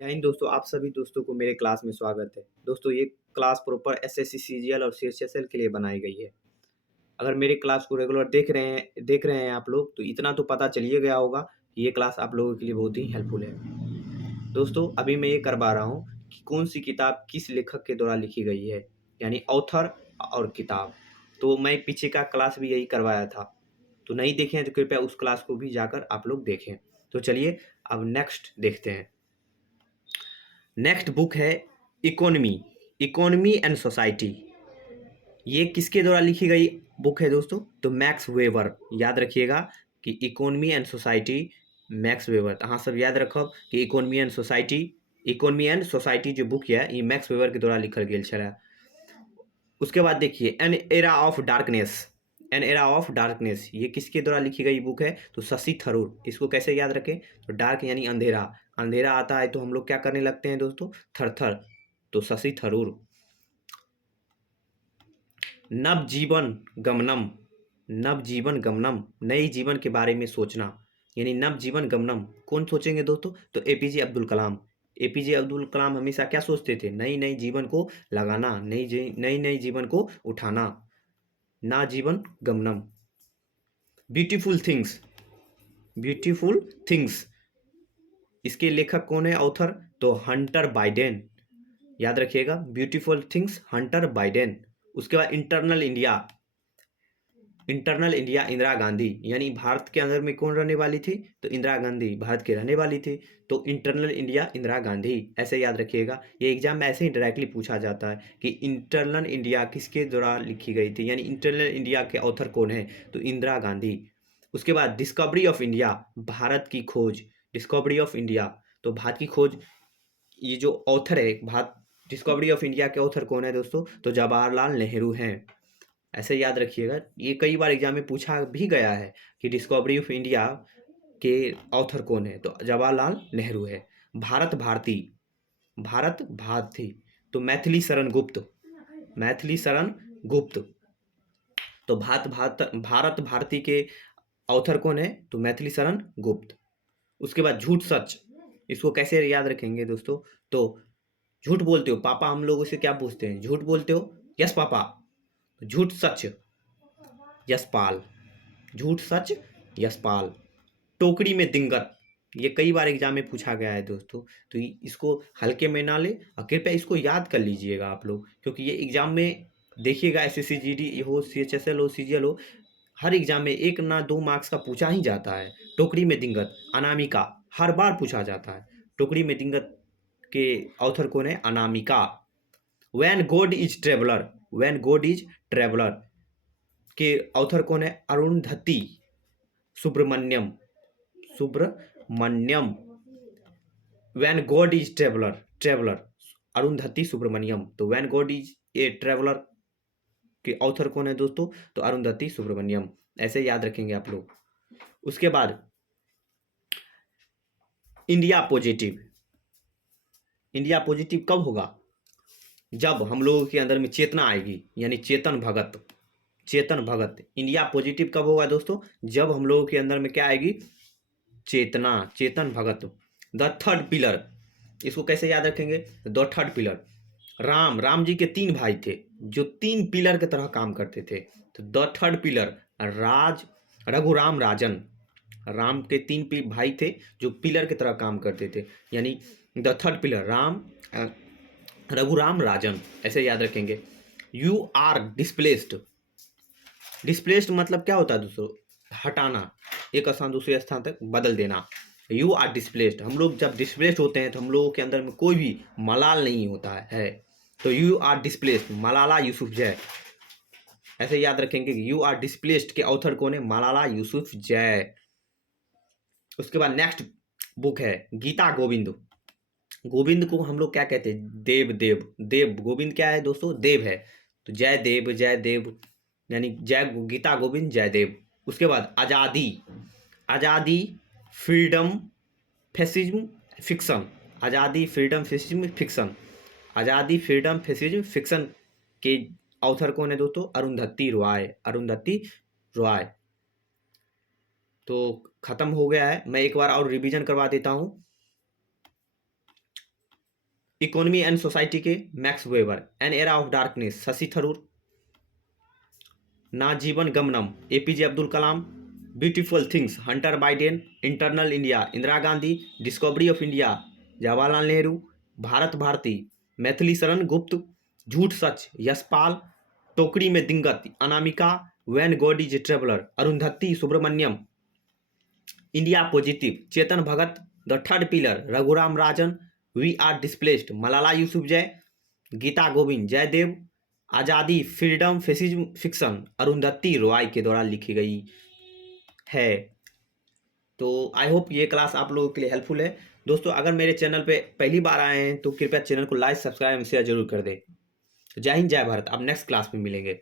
जय हिंद दोस्तों, आप सभी दोस्तों को मेरे क्लास में स्वागत है। दोस्तों ये क्लास प्रॉपर एसएससी सीजीएल और सीएचएसएल के लिए बनाई गई है। अगर मेरे क्लास को रेगुलर देख रहे हैं आप लोग, तो इतना तो पता चल ही गया होगा कि ये क्लास आप लोगों के लिए बहुत ही हेल्पफुल है। दोस्तों अभी मैं ये करवा रहा हूँ कि कौन सी किताब किस लेखक के द्वारा लिखी गई है, यानी ऑथर और किताब। तो मैं पीछे का क्लास भी यही करवाया था, तो नहीं देखे हैं तो कृपया उस क्लास को भी जाकर आप लोग देखें। तो चलिए अब नेक्स्ट देखते हैं। नेक्स्ट बुक है इकोनॉमी इकोनॉमी एंड सोसाइटी। ये किसके द्वारा लिखी गई बुक है दोस्तों? तो मैक्स वेबर। याद रखिएगा कि economy and society, max weber. हाँ सब याद रखो कि इकोनॉमी एंड सोसाइटी जो बुक है ये मैक्स वेबर के द्वारा लिखल गेल छला। उसके बाद देखिए एन एरा ऑफ डार्कनेस ये किसके द्वारा लिखी गई बुक है? तो शशि थरूर। इसको कैसे याद रखें? तो डार्क यानी अंधेरा, अंधेरा आता है तो हम लोग क्या करने लगते हैं दोस्तों? थर थर। तो शशि थरूर। नवजीवन गमनम, नवजीवन गमनम नए जीवन के बारे में सोचना, यानी नवजीवन गमनम कौन सोचेंगे दोस्तों? तो एपीजे अब्दुल कलाम। एपीजे अब्दुल कलाम हमेशा क्या सोचते थे? नई नई जीवन को लगाना, नई नई जीवन को उठाना। ना Jeevana गमनम। Beautiful things, beautiful things इसके लेखक कौन है, ऑथर? तो हंटर बाइडेन। याद रखिएगा ब्यूटीफुल थिंग्स, हंटर बाइडेन। उसके बाद internal India, internal India Indira Gandhi, यानी भारत के अंदर में कौन रहने वाली थी? तो इंदिरा गांधी भारत के रहने वाली थी। तो इंटरनल इंडिया इंदिरा गांधी ऐसे याद रखिएगा। ये एग्जाम में ऐसे ही डायरेक्टली पूछा जाता है कि इंटरनल इंडिया किसके द्वारा लिखी गई थी, यानी इंटरनल इंडिया के ऑथर कौन है? तो इंदिरा गांधी। उसके बाद डिस्कवरी ऑफ इंडिया, भारत की खोज। डिस्कवरी ऑफ इंडिया, तो भारत की खोज, ये जो ऑथर है भारत डिस्कवरी ऑफ इंडिया के ऑथर कौन है दोस्तों? तो जवाहरलाल नेहरू हैं। ऐसे याद रखिएगा, ये कई बार एग्जाम में पूछा भी गया है कि डिस्कवरी ऑफ इंडिया के ऑथर कौन है? तो जवाहरलाल नेहरू है। भारत भारती, भारत भारती, तो मैथिली शरण गुप्त, मैथिली शरण गुप्त। तो भारत भारती के ऑथर कौन है? तो मैथिली शरण गुप्त। उसके बाद झूठ सच, इसको कैसे याद रखेंगे दोस्तों? तो झूठ बोलते हो पापा, हम लोगों से क्या पूछते हैं? झूठ बोलते हो? Yes papa. झूठ सच, यशपाल। झूठ सच, यशपाल। टोकरी में दिंगत, ये कई बार एग्जाम में पूछा गया है दोस्तों, तो इसको हल्के में ना ले और कृपया इसको याद कर लीजिएगा आप लोग, क्योंकि ये एग्जाम में देखिएगा एसएससी जीडी हो, सीएचएसएल हो, सीजीएल हो, हर एग्जाम में 1 ना 2 मार्क्स का पूछा ही जाता है। टोकरी में दिंगत, अनामिका, हर बार पूछा जाता है। टोकरी में दिंगत के ऑथर कौन है? Anamika. When God is traveller, when God is traveller के ऑथर कौन है? Arundhathi Subramaniam, Subramaniam. When God is traveller, traveller Arundhathi Subramaniam. तो when God is a traveller के ऑथर कौन है दोस्तों? तो अरुंधति सुब्रमण्यम। ऐसे याद रखेंगे आप लोग। उसके बाद इंडिया पॉजिटिव, इंडिया पॉजिटिव कब होगा? जब हम लोगों के अंदर में चेतना आएगी, यानी चेतन भगत, चेतन भगत। इंडिया पॉजिटिव कब होगा दोस्तों? जब हम लोगों के अंदर में क्या आएगी? चेतना, चेतन भगत। द थर्ड पिलर, इसको कैसे याद रखेंगे? The third pillar, Ram ji के 3 भाई थे जो 3 पिलर की तरह काम करते थे। तो द थर्ड पिलर, राज रघुराम राजन। राम के 3 भाई थे जो पिलर की तरह काम करते थे, यानी the third pillar Ram Raghuram Rajan. ऐसे याद रखेंगे। यू आर डिस्प्लेस्ड, डिस्प्लेस्ड मतलब क्या होता है दोस्तों? हटाना, एक स्थान दूसरे स्थान तक बदल देना। यू आर डिस्प्लेस्ड, हम लोग जब डिस्प्लेस्ड होते हैं तो हम लोगों के अंदर में कोई भी मलाल नहीं होता है। तो यू आर डिस्प्लेस्ड, मलाला यूसुफजय। ऐसे याद रखेंगे कि यू आर डिस्प्लेस्ड के ऑथर कौन है? मलाला यूसुफजय। उसके बाद नेक्स्ट बुक है गीता गोविंद। गोविंद को हम लोग क्या कहते हैं? देव, देव, देव। गोविंद क्या है दोस्तों? देव है। तो जय देव, जय देव, यानी जय गीता गोविंद जय देव। उसके बाद आज़ादी, आज़ादी फ्रीडम फैसिज्म फिक्शन, आज़ादी फ्रीडम फैसिज्म फिक्शन, आज़ादी फ्रीडम फैसिज्म फिक्शन के ऑथर कौन है दोस्तों? अरुंधति रॉय, अरुंधति रॉय। तो खत्म हो गया है, मैं एक बार और रिवीजन करवा देता हूँ। इकोनॉमी एंड सोसाइटी के Max Weber. An era of darkness Shashi Tharoor. Naa Jeevana Gamanam APJ Abdul Kalam. Beautiful things Hunter Biden. Internal India Indira Gandhi. Discovery of India Jawaharlal Nehru. Bharat Bharati Maithili Sharan Gupt. Jhooth Sach Yashpal. Tokri Mein Digant Anamika. When God is a traveller Arundhathi Subramaniam. India positive Chetan Bhagat. The third pillar Raghuram Rajan. We are displaced Malala Yousafzai. Gita Govind Jaydev. आज़ादी freedom fascism fiction Arundhati Roy के द्वारा लिखी गई है। तो I hope ये class आप लोगों के लिए हेल्पफुल है। दोस्तों अगर मेरे चैनल पे पहली बार आए हैं तो कृपया चैनल को लाइक सब्सक्राइब शेयर जरूर कर दें। जय हिंद जय भारत। अब नेक्स्ट क्लास में मिलेंगे।